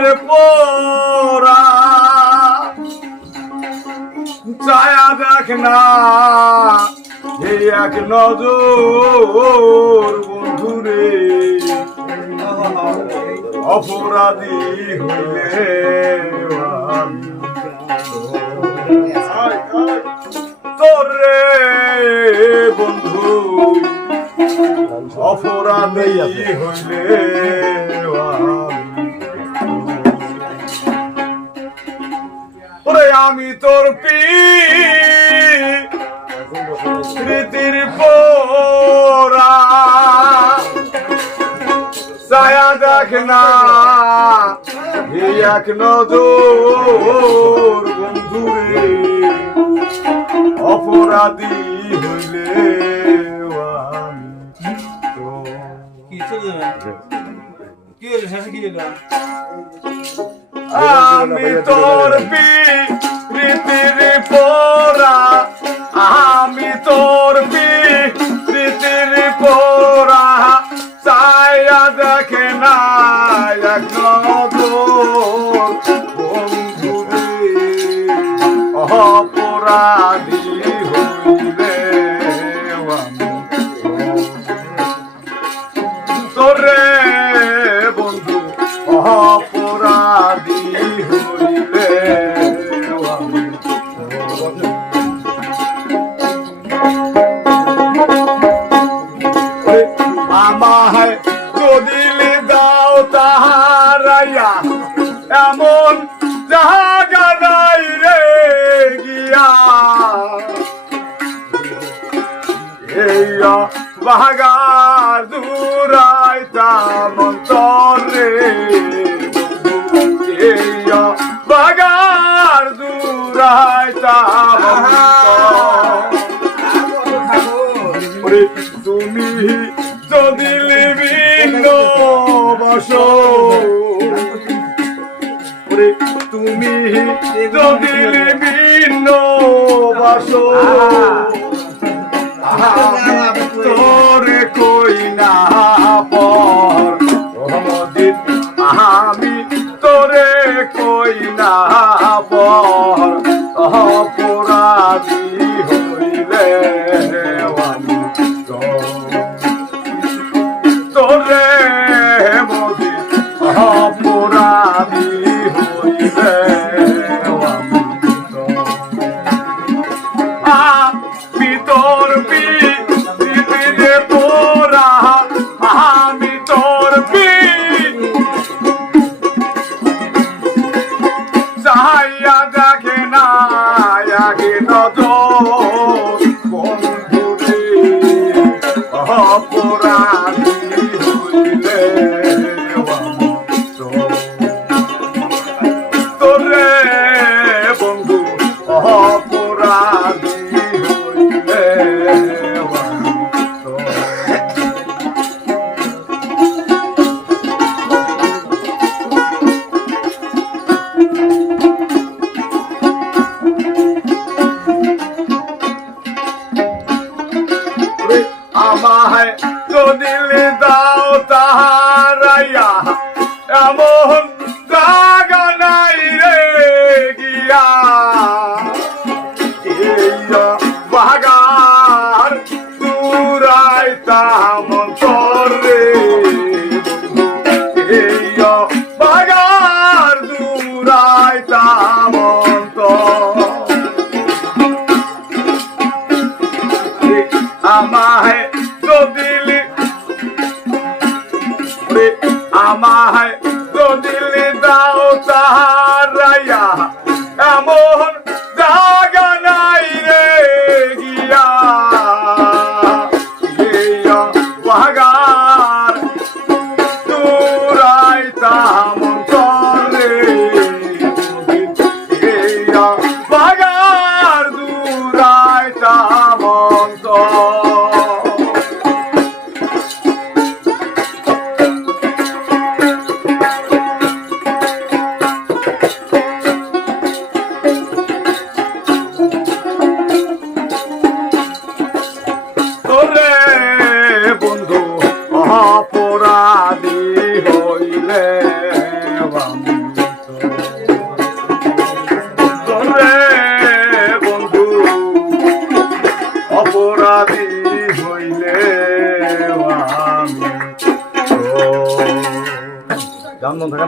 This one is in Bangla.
প্রেমের পোরা ছায়া দেখ না এই এক নজর বন্ধুরে অপরাধী হইলে তোরে বন্ধু অপরাধী হইলে ওরে আমি তোর প্রীতির পোরা ছায়া দেখ না এই এক নজর বন্ধুরে অপরাধী হইলে আমি তোর প্রীতির পোরা আমি তোর প্রীতির পোরা ছায়া দেখে না এক নজর বন্ধুরে অপরাধী হইলে তোরে বন্ধু অপরাধী হইলে আমায় যদি দাও তাহারাইয়া এমন জায়গা নাই রে গিয়া এইয়া বাগার দূরাইতাম অন্তরে এইয়া বাগার দূরাইতাম অন্তরে তুমি যদি লিভিন্ন বসো তুমি যদি লিভিন্ন বসো তোরে কই না পর আমি তোরে কই না পর অপরাধী হইলে তোরে মদি অপরাধী হইলে আমি তোর প্রীতিরে পোরা আমি তোর চাহিয়া দেখে না আগে নজর বন্ধুরে অপরাধী হইলে তোরে বন্ধু অপরাধী হইলে আমায় যদি দাও তাহারাইয়া এমন জায়গা নাই রে গিয়া এইয়া বাগার দূরাইতাম অন্তরে এইয়া বাগার দূরাইতাম অন্তরে আমায় যদি আমায় যদি দাও তাহারাইয়া এমন জায়গা নাই রে গিয়া এইয়া বাগার দূরাইতাম অন্তরে এইয়া বাগার দূরাইতাম অন্তরে অপরাধী হইলে গান মন থাকে না